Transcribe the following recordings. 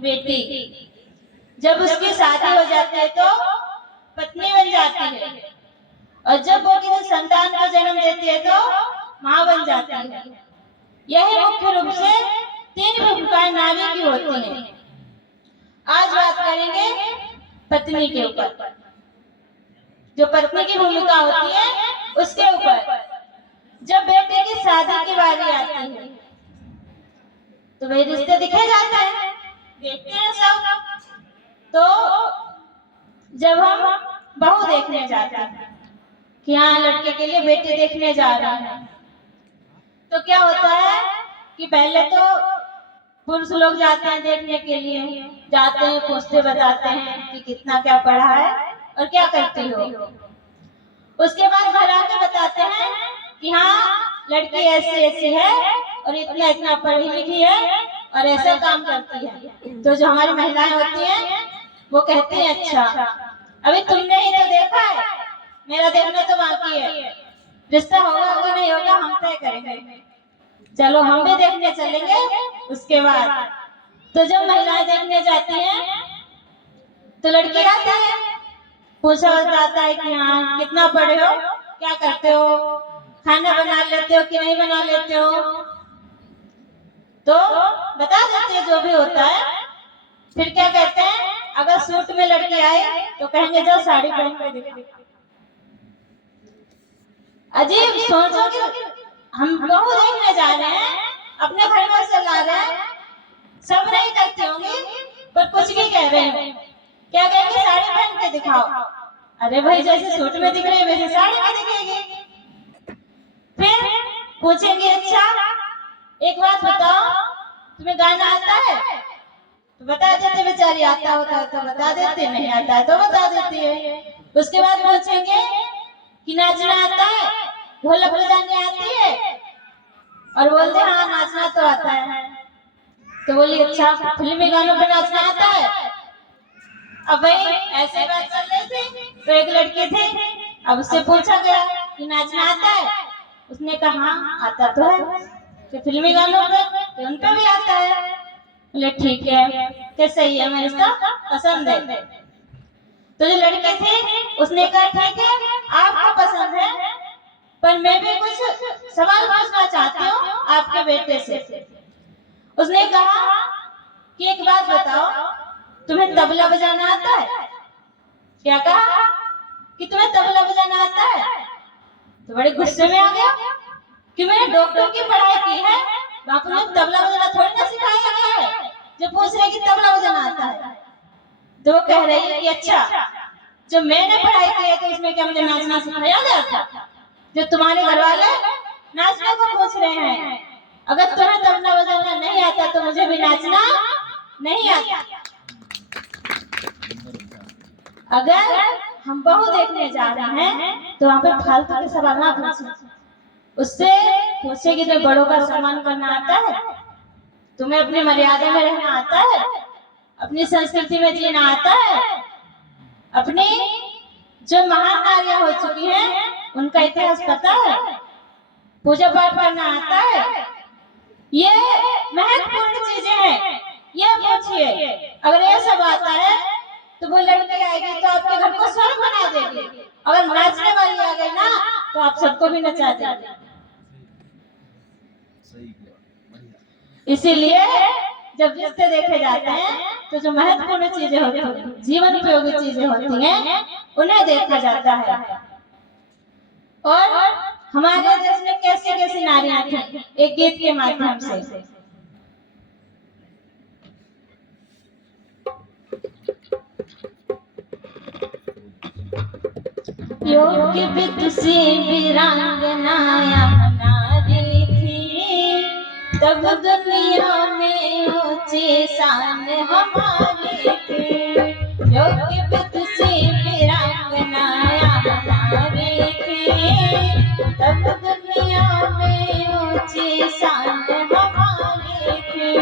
बेटी जब उसकी शादी हो जाती है तो पत्नी बन जाती है, और जब वो किसी संतान को जन्म देती है तो माँ बन जाती है। यही मुख्य रूप से 3 भूमिकाएं नारी की होती हैं। आज बात करेंगे पत्नी के ऊपर। जो पत्नी की भूमिका होती है उसके ऊपर। जब बेटे की शादी की बारी आती है तो वही रिश्ते दिखे जाते हैं, देखते हैं सब। तो जब हम बहू देखने जाते हैं कि हाँ लड़के के लिए बेटे देखने जा रहे हैं, तो क्या होता है कि पहले तो पुरुष लोग जाते हैं देखने के लिए, जाते हैं, पूछते बताते हैं कि कितना क्या पढ़ा है और क्या करती हो। उसके बाद घर आके बताते हैं कि हाँ लड़की ऐसी ऐसी है और इतना इतना पढ़ी लिखी है और ऐसा काम करती है। तो जो हमारी महिलाएं होती हैं वो कहती हैं अच्छा अभी तुमने ही तो देखा है, मेरा देखना तो बाकी है, रिश्ता होगा कि नहीं होगा हम तय करेंगे, चलो हम भी देखने चलेंगे। उसके बाद तो जब महिलाएं देखने जाती हैं तो लड़की आती है, पूछा जाता है कि हाँ कितना पढ़े हो, क्या करते हो, खाना बना लेते हो कि नहीं बना लेते हो, तो बता देते हैं जो भी होता है। फिर क्या कहते हैं, अगर सूट में लड़की आए तो कहेंगे जाओ साड़ी पहन के दिखाओ। अजीब सोचो कि हम बहू देखने जा रहे हैं, अपने घर में से ला रहे हैं, सब नहीं करते होंगे पर कुछ भी कह रहे हैं, क्या कहेंगे साड़ी पहन के दिखाओ। अरे भाई जैसे सूट में दिख रही है वैसे साड़ी में दिखेगी। फिर पूछेंगे अच्छा एक बात बताओ तुम्हें गाना आता है, तो बता देते, बेचारी आता होता है तो बता देते, नहीं आता है तो बता देती है। उसके बाद पूछेंगे कि नाचना आता है, ढोलक बजाने आती है, और बोलते हाँ नाचना तो आता है। तो बोली अच्छा फिल्मी गानों पे नाचना आता है। अब भाई ऐसे बात चल रही थी तो एक लड़की थी, अब उससे पूछा गया कि नाचना आता है, उसने कहा हाँ आता तो है, कि फिल्मी गानों पे तो उन पे भी आता है। बोले ठीक है कि सही है, मैं इसका पसंद है। तो जो लड़की थी उसने कहा ठीक है आपको पसंद है, पर मैं भी कुछ सवाल पूछना चाहती हूँ आपके बेटे से। उसने कहा कि एक बात बताओ तुम्हें तबला बजाना आता है? क्या कहा कि तुम्हें तबला बजाना आता है? तो बड़े गुस्से में आ गया कि मैंने डॉक्टर की पढ़ाई की है, बापू ने तबला बजाना थोड़ी ना सिखाया गया है जो पूछ रहे कि तबला बजाना आता है। तो वो कह रही है कि अच्छा जो मैंने पढ़ाई की है तो इसमें क्या मुझे नाचना सिखाया गया था? जो तुम्हारे घर वाले नाचने को पूछ रहे हैं, अगर तुम्हें तबला बजाना नहीं आता तो मुझे भी नाचना नहीं आता। अगर हम बहू देखने जा रहे हैं तो वहाँ पे फालतू के सवाल ना पूछे, उससे पूछे कि तुम्हें बड़ों का सम्मान करना आता है, तुम्हें अपनी मर्यादा में रहना आता है, अपनी संस्कृति में जीना आता है, अपनी जो महान नारियां हो चुकी हैं उनका इतिहास पता है, पूजा पाठ करना आता है, ये महत्वपूर्ण चीजें हैं। ये पूछिए, अगर ये सब आता है तो वो लड़की आएगी तो आपके घर को स्वर्ग बना देगी, अगर नाचने वाली आ गई ना तो आप सबको भी नचा देगी। इसीलिए जब रिश्ते देखे जाते हैं तो जो महत्वपूर्ण चीजें होती हैं, जीवन उपयोगी चीजें होती हैं, उन्हें देखा जाता है। और हमारे देश में कैसी कैसी नारियां थी, एक गीत के माध्यम से। योग्य विदुषी वीरांगनाया नारी थी, तब दुनिया में ऊंची शान हमारी थी। योग्य विदुषी वीरांगनाया नारी थी, तब दुनिया में ऊंची शान हमारी थी।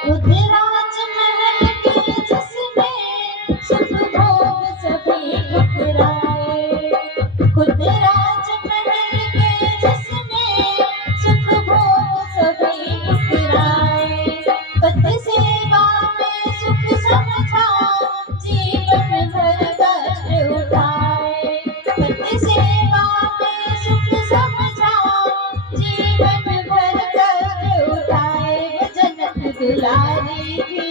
खुद राजमहल के जिसने सुख भोग सभी ठुकराए, खुद राजमहल के जिसने सुख भोग सभी ठुकराए, पत सेवा में सुख समझा जीवन भर कष्ट उठाए, पत सेवा में सुख समझा जीवन भर कष्ट उठाए, वो जनक दुलारी थी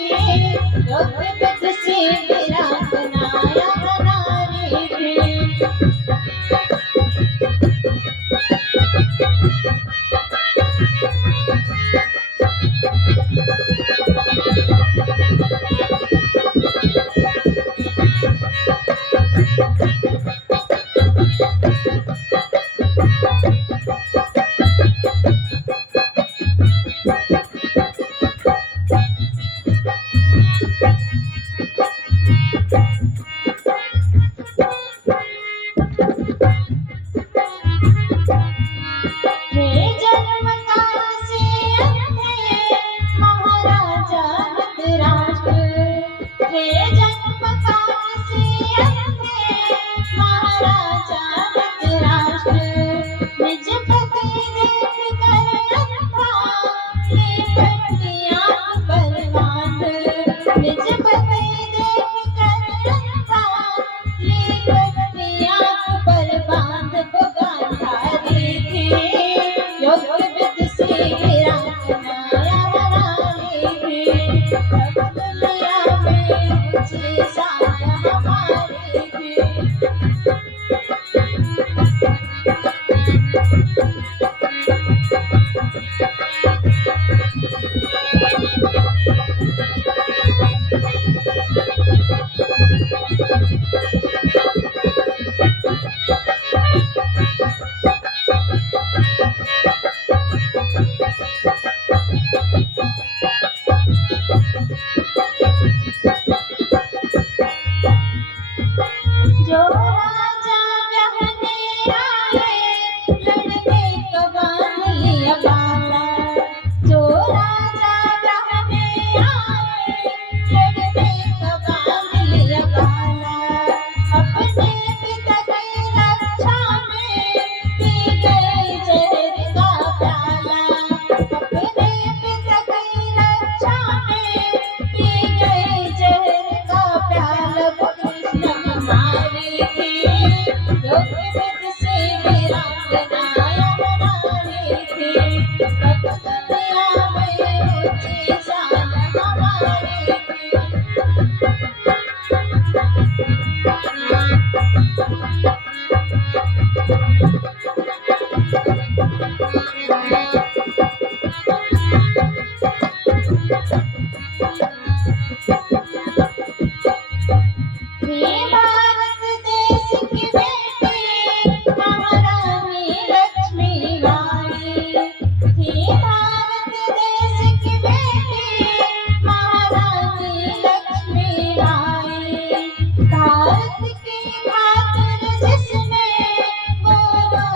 योग विद से मेरा बनाया नारी थी। हे जन्म काशी अंधे महाराजा धृतराष्ट्र, हे जन्म काशी अंधे महाराजा धृतराष्ट्र, निज पति देख कर अंधा लिपट आँख पर बांध, निज पति देख कर अंधा लिपट आँख पर बांध, वो गांधारी थी योग विद से मेरा बनाया नारी थी, तब दुनिया में ऊंची शान हमारी थी। जो राजा कहने आए लड़के को बांध लिया बाला, जो राजा कहने आए लड़के को बांध लिया बाला, अपने पिता की रक्षा में पी गए जहर का प्याला, अपने पिता की रक्षा में पी गए जहर का प्याला, वो कृष्ण कुमारी थी योग विद से मेरा बनाया नारी थी, तब दुनिया में ऊंची शान हमारी थी। हे भारत देश की बेटी महारानी लक्ष्मी बाई, हे भारत देश की बेटी महारानी लक्ष्मी बाई, भारत की खातिर जिसने गोरों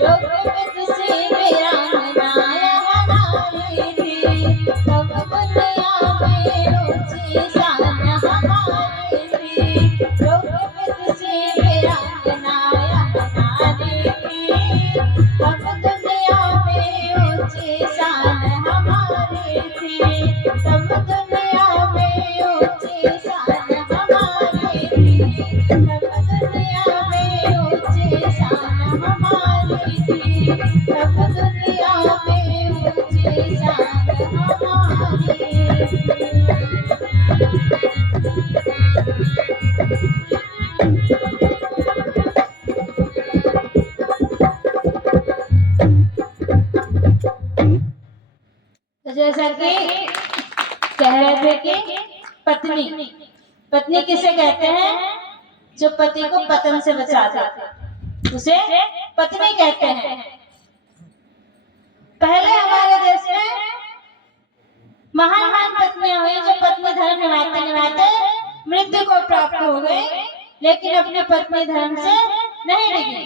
योग विद से वीरांगनाएं हमारी थी, तब दुनिया में ऊंची शान हमारी थी। योग विद से वीरांगनाएं हमारी थी, तब दुनिया में ऊंची शान हमारी थी, तब दुनिया में ऊंची शान हमारी थी, तब दुनिया में ऊंची शान हमारी थी, तब दुनिया में ऊंची शान हमारी तो जैसा कि कह रहे थे कि पत्नी पत्नी किसे कहते हैं? जो पति को पतन से बचाता है उसे पत्नी कहते हैं। पहले हमारे देश में महान महान पत्नियां हुई जो पत्नी धर्म निभाते निभाते मृत्यु को प्राप्त हो गई, लेकिन अपने पत्नी धर्म से नहीं डिगी।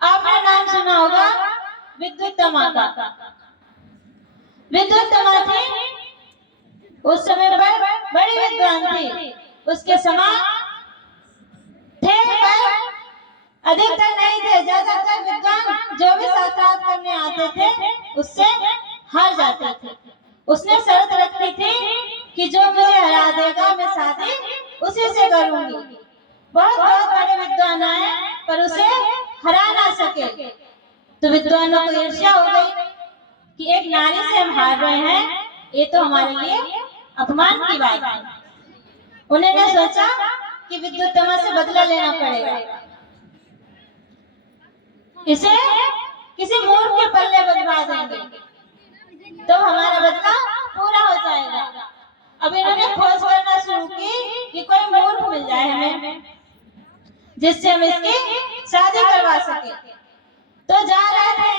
आपने नाम सुना होगा विद्युत्तमा का। विद्युत्तमा थी उस समय पर बड़ी विद्वान थी, उसके समान थे पर अधिकतर नहीं थे। ज्यादातर विद्वान जो भी साक्षात करने आते थे उससे हार जाते थे। उसने शर्त रखी थी कि जो मुझे हरा देगा मैं शादी उसी से करूंगी। बहुत बहुत बड़े विद्वान आए पर उसे हरा ना सके, तो विद्वानों को ईर्ष्या हो गई कि एक नारी से हम हार रहे हैं, ये तो हमारे लिए अपमान की बात है। उन्होंने सोचा कि विद्युत्तमा से बदला लेना पड़ेगा, इसे किसी मूर्ख के पल्ले बंधवा देंगे तो हमारा बदला पूरा हो जाएगा। अब इन्होंने खोज करना शुरू की कि कोई मूर्ख मिल जाए हमें जिससे हम इसकी शादी करवा सके। तो जा रहे थे,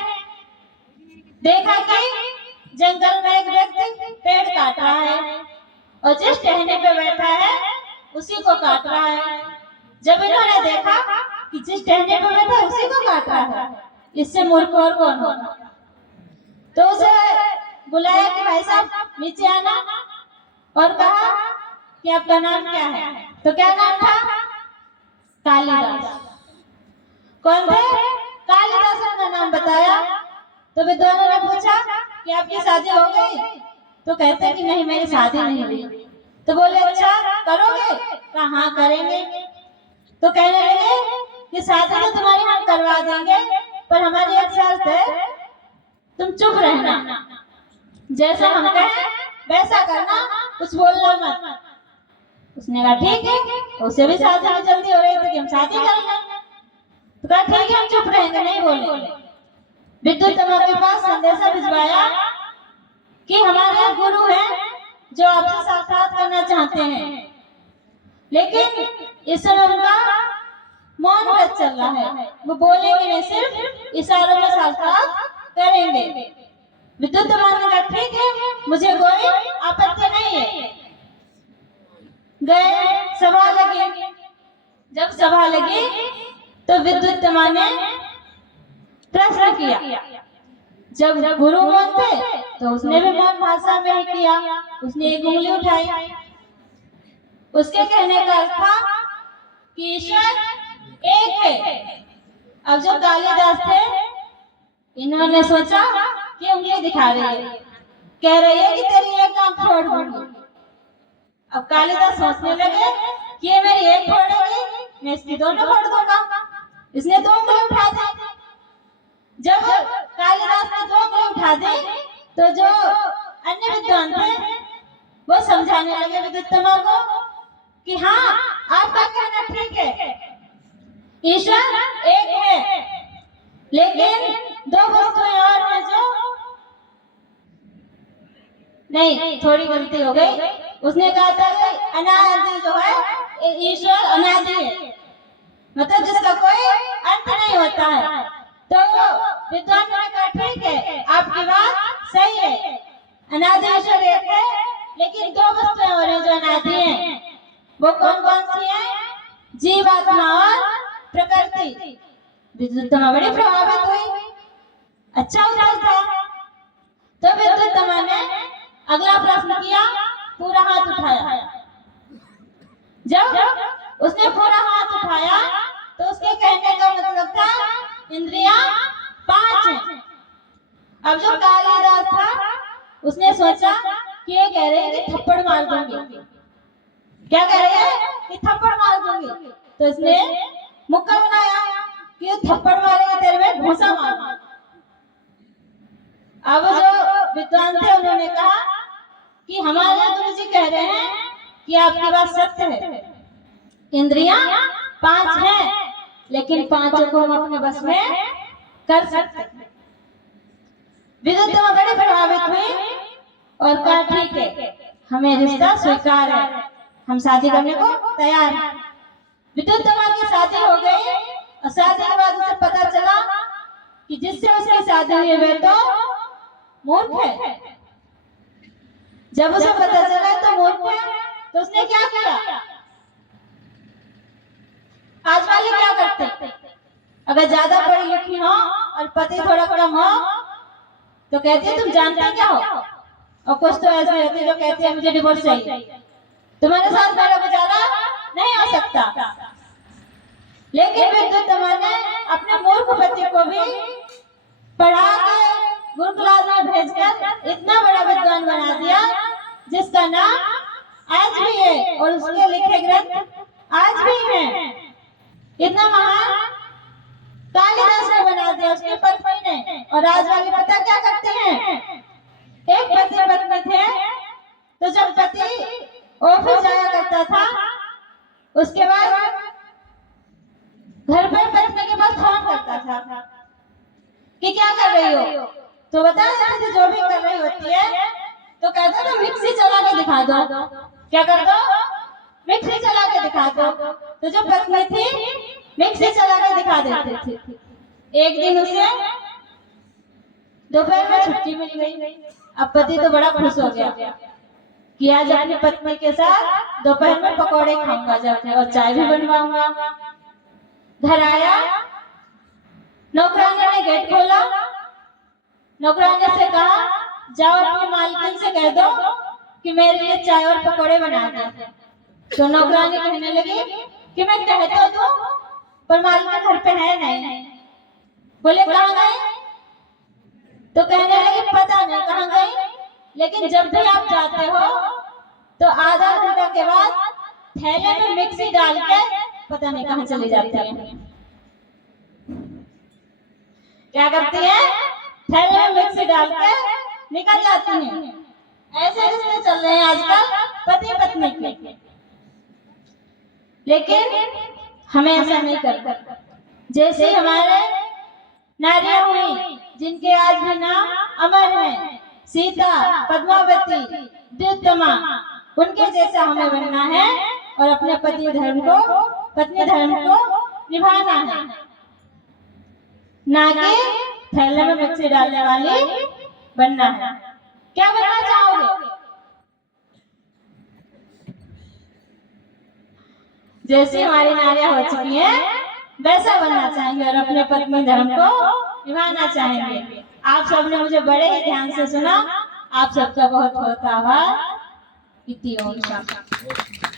देखा कि जंगल में एक व्यक्ति पेड़ काट रहा है और जिस टहनी पे बैठा है उसी को काट रहा है। जब इन्होंने देखा कि जिस टहनी पे बैठा उसी को काट रहा है, इससे मूर्ख और कौन होगा, तो उसे बुलाया कि भाई साहब नीचे आना और कहा कि आपका नाम क्या है? तो क्या नाम था? कालिदास। कौन थे? कालिदास अपना नाम बताया। तो विद्वानों ने पूछा कि आपकी शादी हो गई? तो कहते कि नहीं मेरी शादी नहीं हुई। तो बोले अच्छा करोगे? कहा हाँ करेंगे। तो कहने लगे कि शादी तो तुम्हारी हम करवा देंगे पर हमारी एक शर्त है, तुम चुप रहना, जैसा हम कहें वैसा करना, कुछ बोलना मत। उसने कहा ठीक है। उसे भी शादी में जल्दी हो रही थी कि हम शादी कर लें, तो कहा ठीक है हम चुप रहेंगे नहीं बोलेंगे। विद्युत्तमा के पास संदेशा भिजवाया कि हमारे गुरु हैं जो आपसे साक्षात करना चाहते हैं, लेकिन इस समय उनका मौन व्रत चल रहा है, वो बोलेंगे नहीं, सिर्फ इशारों में साक्षात करेंगे। विद्युत्तमा ने कहा ठीक है मुझे कोई आपत्ति नहीं है। गए, सभा लगी। जब सभा लगी तो विद्युत्तमा ने प्रश्न किया। जब गुरु मौन थे तो उसने भी मौन भाषा में ही किया, उसने एक उंगली उठाई। उसके कहने का अर्थ था कि ईश्वर एक है। अब जो कालिदास थे इन्होंने सोचा कि उंगली दिखा रही है, कह रही है कि तेरी एक आंख फोड़ दूंगी। अब कालिदास सोचने लगे कि ये मेरी एक फोड़ेगी, मैं इसकी दोनों फोड़ दूंगा। इसने दो उंगली उठा दी। जब कालिदास ने दो उंगली उठा दी तो जो अन्य विद्वान थे वो समझाने लगे विद्युत्तमा को कि हाँ आपका कहना ठीक है, ईश्वर एक है, लेकिन दो वस्तुएं और हैं जो नहीं, थोड़ी गलती हो गई। उसने कहा था कि अनादि जो है ईश्वर अनादि है, मतलब जिसका कोई अंत नहीं होता है। तो विद्वान ने कहा ठीक है आपकी बात सही है, अनादि ईश्वर एक है, लेकिन दो वस्तुएं और हैं जो अनादि हैं। वो कौन कौन सी हैं? जीवात्मा और प्रकृति। विद्युत्तमा बड़ी प्रभावित हुई। अच्छा उत्तर था। तो विद्युत्तमा ने अगला प्रश्न किया, पूरा हाथ उठाया। जब उसने पूरा हाथ उठाया तो उसके कहने का मतलब था इंद्रियां 5 हैं। अब जो कालिदास था उसने सोचा कि ये कह रहे हैं कि थप्पड़ मार दूंगी। क्या कह रहे हैं कि थप्पड़ मार दूंगी। तो इसने मुक्का बनाया कि थप्पड़ मारेगा तेरे में घूंसा मार। अब जो विद्वान थे उन्होंने कहा कि हमारे गुरु जी कह रहे हैं कि आपकी बात सत्य है, इंद्रियां 5 हैं, लेकिन 5 को हम अपने बस में कर सकते हैं। विद्युत्तमा बड़ी प्रभावित हुई और कहा ठीक है, हमें रिश्ता स्वीकार है, हम शादी करने को तैयार हैं। विद्युत्तमा की शादी हो गई और शादी के बाद उसे पता चला कि जिससे उसकी शादी हुई वे तो मूर्ख है। जब उसे पता चला तो मूर्ख है, तो उसने क्या किया? आज वाले क्या करते हैं, अगर ज्यादा पढ़ी लिखी हो और पति थोड़ा कम हो तो कहती है तुम जानते क्या हो। और कुछ तो ऐसे रहते जो कहते हैं मुझे डिवोर्स चाहिए, तुम्हारे साथ मेरा गुजारा नहीं हो सकता। लेकिन विद्युत्तमा ने अपने मूर्ख पति को भी पढ़ा के गुरुकुलाल में भेजकर इतना बड़ा विद्वान बना दिया जिसका नाम आज भी है और उसके लिखे ग्रंथ आज भी हैं। इतना महान कालिदास ने बना दिया उसके पत्नी ने। और आज वाले पता क्या करते हैं, एक पति पत्नी थे तो जब पति ऑफिस जाया करता था उसके बाद घर पर पत्नी के पास फोन करता था कि क्या कर रही हो, तो बता देते थे जो भी कर रही होती है। तो कहता था मिक्सी चला के दिखा दो। क्या कर दो? मिक्सी चला के दिखा दो। तो जो पत्नी थी मिक्सी चला के दिखा देते थे। एक दिन उसे दोपहर में छुट्टी मिल गई। अब पति तो बड़ा खुश हो गया कि आज अपनी पत्नी के साथ दोपहर में पकौड़े खाऊंगा जाके और चाय भी बनवाऊंगा। घर आया, नौकरानी ने गेट खोला। नौकरानी से कहा जाओ अपनी मालकिन से कह दो कि मेरे लिए चाय और पकौड़े बना दे। तो नौकरानी कहने लगी कि मैं कह तो दूं पर मालकिन घर पे है नहीं। बोले कहाँ गई? तो कहने लगी पता नहीं कहाँ गई, लेकिन जब भी आप जाते हो तो आधा घंटा के बाद थैले में मिक्सी डाल के पता नहीं कहाँ चली जाती है। क्या करती है? थैले में मिक्सी डाल के निकल जाती है। ऐसे रिश्ते चल रहे हैं आजकल पति पत्नी के। लेकिन हमें ऐसा नहीं करना। जैसे हमारे नारियां हुई जिनके आज भी नाम अमर हैं, सीता, पद्मावती, विद्युत्तमा, उनके जैसा हमें बनना है और अपने पति धर्म को निभाना है, ना कि थैले में मिक्सी डालने वाली बनना है। क्या बनना चाहोगे? जैसी हमारी नारियां हो चुकी हैं वैसा बनना चाहेंगे और अपने पत्नी धर्म को निभाना चाहेंगे। आप सबने मुझे बड़े ही ध्यान से सुना। आप सबका बहुत बहुत आभार। इति ओम शांति।